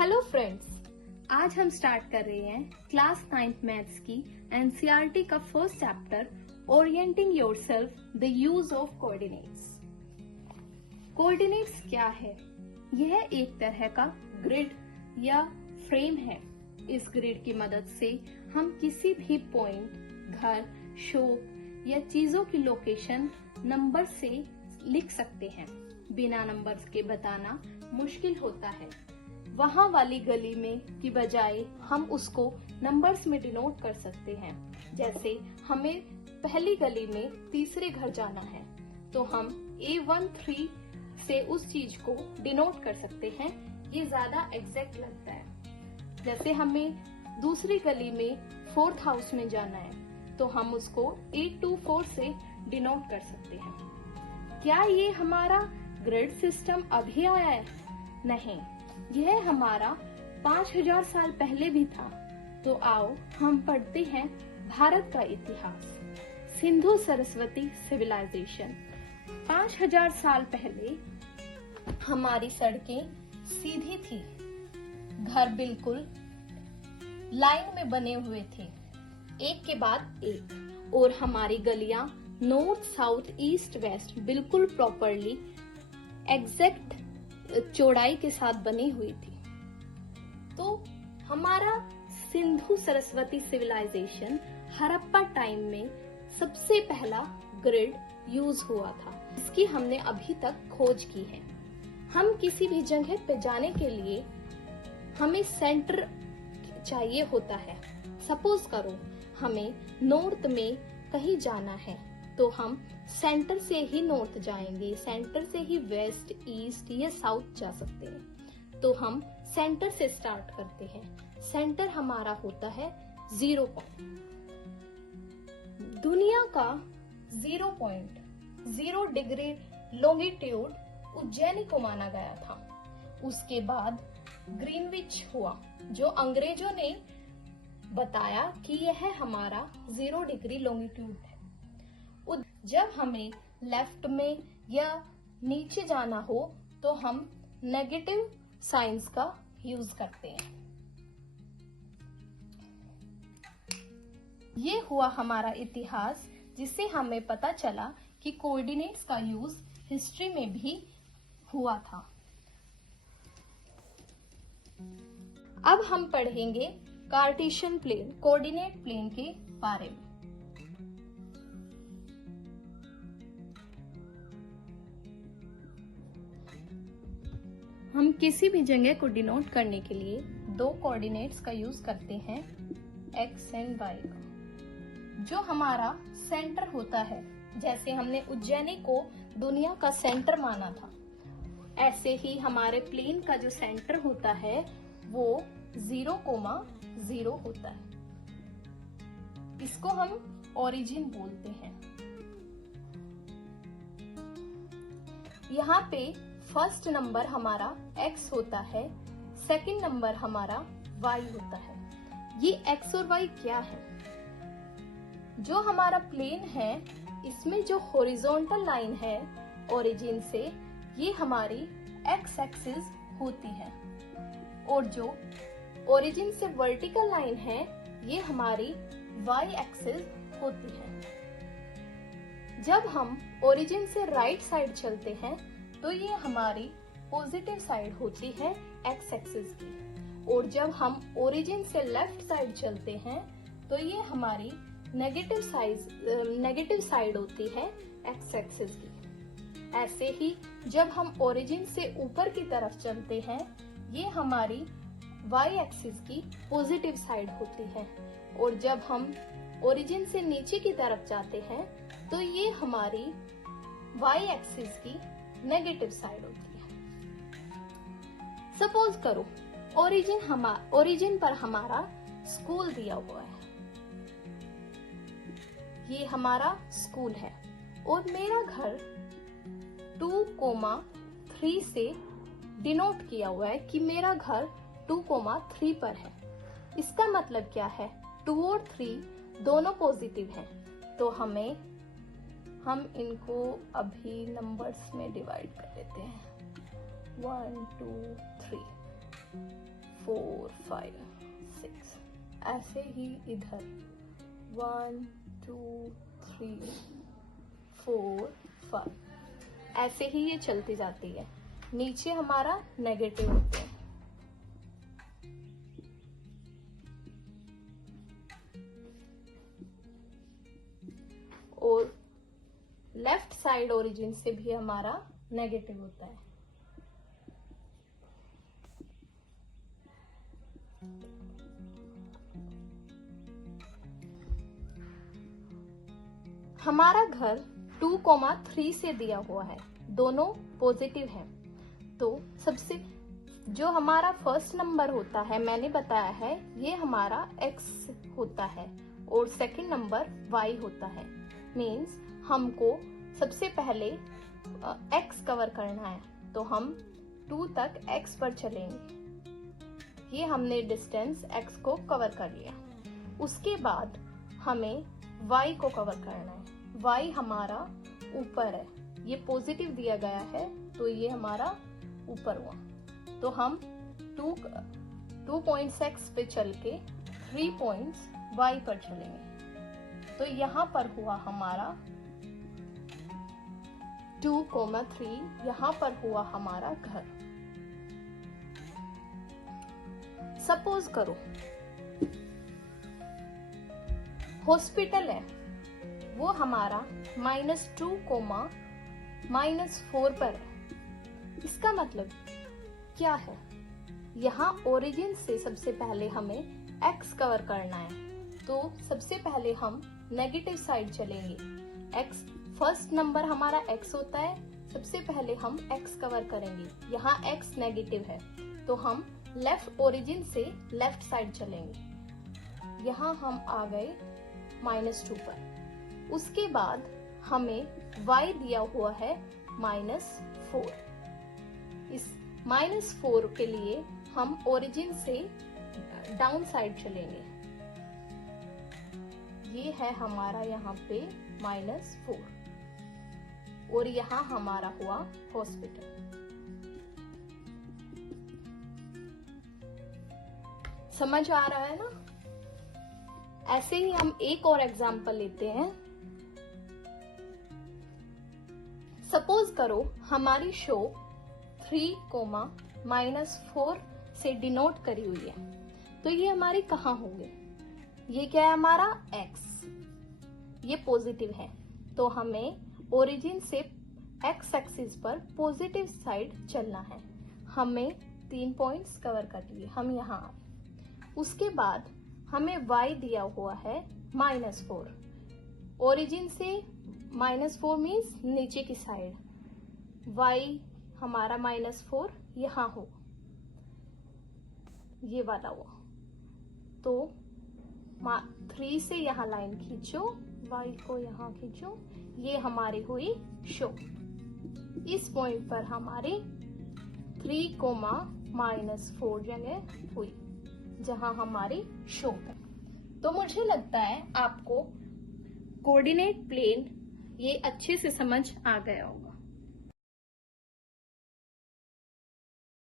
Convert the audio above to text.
Hello friends, आज हम start कर रहे हैं क्लास 9th मैथ्स की एनसीईआरटी का first chapter orienting yourself the use of coordinates. Coordinates क्या है? यह एक तरह का ग्रिड या फ्रेम है। इस ग्रिड की मदद से हम किसी भी पॉइंट, घर, शॉप या चीजों की लोकेशन नंबर से लिख सकते हैं। बिना नंबर्स के बताना मुश्किल होता है। वहां वाली गली में की बजाय हम उसको नंबर्स में डिनोट कर सकते हैं। जैसे हमें पहली गली में तीसरे घर जाना है तो हम A13 से उस चीज को डिनोट कर सकते हैं। ये ज्यादा एग्जैक्ट लगता है। जैसे हमें दूसरी गली में 4th हाउस में जाना है तो हम उसको A24 से डिनोट कर सकते हैं। क्या ये हमारा ग्रिड सिस्टम अभी आया है? नहीं, यह हमारा 5000 साल पहले भी था। तो आओ हम पढ़ते हैं भारत का इतिहास। सिंधु सरस्वती सिविलाइजेशन। 5000 साल पहले हमारी सड़कें सीधी थी, घर बिल्कुल लाइन में बने हुए थे, एक के बाद एक, और हमारी गलियां नॉर्थ, साउथ, ईस्ट, वेस्ट बिल्कुल प्रॉपरली एग्जैक्ट चौड़ाई के साथ बनी हुई थी। तो हमारा सिंधु सरस्वती सिविलाइजेशन हड़प्पा टाइम में सबसे पहला ग्रिड यूज हुआ था। इसकी हमने अभी तक खोज की है। हम किसी भी जगह पे जाने के लिए हमें सेंटर चाहिए होता है। सपोज करो हमें नॉर्थ में कहीं जाना है तो हम सेंटर से ही नॉर्थ जाएंगे, सेंटर से ही वेस्ट, ईस्ट या साउथ जा सकते हैं। तो हम सेंटर से स्टार्ट करते हैं। सेंटर हमारा होता है 0 पॉइंट। दुनिया का 0.0 डिग्री लॉन्गिट्यूड उज्जैनी को माना गया था। उसके बाद ग्रीनविच हुआ, जो अंग्रेजों ने बताया कि यह हमारा 0 डिग्री लॉन्गिट्यूड है। जब हमें लेफ्ट में या नीचे जाना हो तो हम नेगेटिव साइंस का यूज करते हैं। ये हुआ हमारा इतिहास, जिससे हमें पता चला कि कोऑर्डिनेट्स का यूज हिस्ट्री में भी हुआ था। अब हम पढ़ेंगे कार्टेशियन प्लेन, कोऑर्डिनेट प्लेन के बारे में। हम किसी भी जगह को डिनोट करने के लिए दो कोऑर्डिनेट्स का यूज करते हैं, x एंड y का। जो हमारा सेंटर होता है, जैसे हमने उज्जैनी को दुनिया का सेंटर माना था, ऐसे ही हमारे प्लेन का जो सेंटर होता है वो 0,0 होता है। इसको हम ओरिजिन बोलते हैं। यहाँ पे फर्स्ट नंबर हमारा x होता है, सेकंड नंबर हमारा y होता है। ये x और y क्या है? जो हमारा प्लेन है, इसमें जो हॉरिजॉन्टल लाइन है ओरिजिन से, ये हमारी x एक्सिस होती है, और जो ओरिजिन से वर्टिकल लाइन है, ये हमारी y एक्सिस होती है। जब हम ओरिजिन से राइट साइड चलते हैं तो ये हमारी पॉजिटिव साइड होती है x एक्सिस की, और जब हम ओरिजिन से लेफ्ट साइड चलते हैं तो ये हमारी नेगेटिव साइड होती है x एक्सिस की। ऐसे ही जब हम ओरिजिन से ऊपर की तरफ चलते हैं, ये हमारी y एक्सिस की पॉजिटिव साइड होती है, और जब हम ओरिजिन से नीचे की तरफ जाते हैं तो ये हमारी y एक्सिस की नेगेटिव साइड होती है। सपोज करो ओरिजिन पर हमारा स्कूल दिया हुआ है। ये हमारा स्कूल है, और मेरा घर 2,3 से डिनोट किया हुआ है कि मेरा घर 2,3 पर है। इसका मतलब क्या है? 2 और 3 दोनों पॉजिटिव हैं, तो हम इनको अभी नंबर्स में डिवाइड कर लेते हैं। 1 2 3 4 5 6, ऐसे ही इधर 1 2 3 4 5, ऐसे ही ये चलती जाती है। नीचे हमारा नेगेटिव होते हैं। और लेफ्ट साइड ओरिजिन से भी हमारा नेगेटिव होता है। हमारा घर 2,3 से दिया हुआ है, दोनों पॉजिटिव है। तो सबसे जो हमारा फर्स्ट नंबर होता है, मैंने बताया है, ये हमारा x होता है और सेकंड नंबर y होता है। मीन्स हमको सबसे पहले x कवर करना है, तो हम 2 तक x पर चलेंगे। ये हमने डिस्टेंस x को कवर कर लिया। उसके बाद हमें y को कवर करना है। y हमारा ऊपर है, ये पॉजिटिव दिया गया है, तो ये हमारा ऊपर हुआ। तो हम 2 पॉइंट्स x पे चल के 3 पॉइंट्स y पर चलेंगे। तो यहाँ पर हुआ हमारा 2,3, यहाँ पर हुआ हमारा घर। सपोज करो हॉस्पिटल है, वो हमारा -2, -4 पर है। इसका मतलब क्या है? यहाँ ओरिजिन से सबसे पहले हमें x कवर करना है, तो सबसे पहले हम नेगेटिव साइड चलेंगे। x फर्स्ट नंबर हमारा x होता है, सबसे पहले हम x कवर करेंगे। यहाँ x नेगेटिव है, तो हम लेफ्ट ओरिजिन से लेफ्ट साइड चलेंगे। यहाँ हम आ गए -2 पर। उसके बाद हमें y दिया हुआ है -4। इस -4 के लिए हम ओरिजिन से डाउन साइड चलेंगे। ये है हमारा यहाँ पे -4 और यहाँ हमारा हुआ हॉस्पिटल। समझ आ रहा है ना? ऐसे ही हम एक और एग्जांपल लेते हैं। सपोज करो हमारी शॉप 3, -4 से डिनोट करी हुई है, तो ये हमारी कहाँ होंगे? ये क्या है हमारा x, ये पॉजिटिव है, तो हमें ओरिजिन से x एक्सिस पर पॉजिटिव साइड चलना है। हमें 3 पॉइंट्स कवर कर लिए, हम यहाँ आए। उसके बाद हमें y दिया हुआ है -4। ओरिजिन से -4 मीन्स नीचे की साइड, y हमारा -4 यहाँ हो, ये वाला हुआ। तो 3 से यहाँ लाइन खींचो, y को यहाँ खींचो, ये हमारी हुई शॉप। इस पॉइंट पर हमारी 3, -4 जगह हुई, जहां हमारी शॉप है। तो मुझे लगता है आपको कोऑर्डिनेट प्लेन ये अच्छे से समझ आ गया होगा।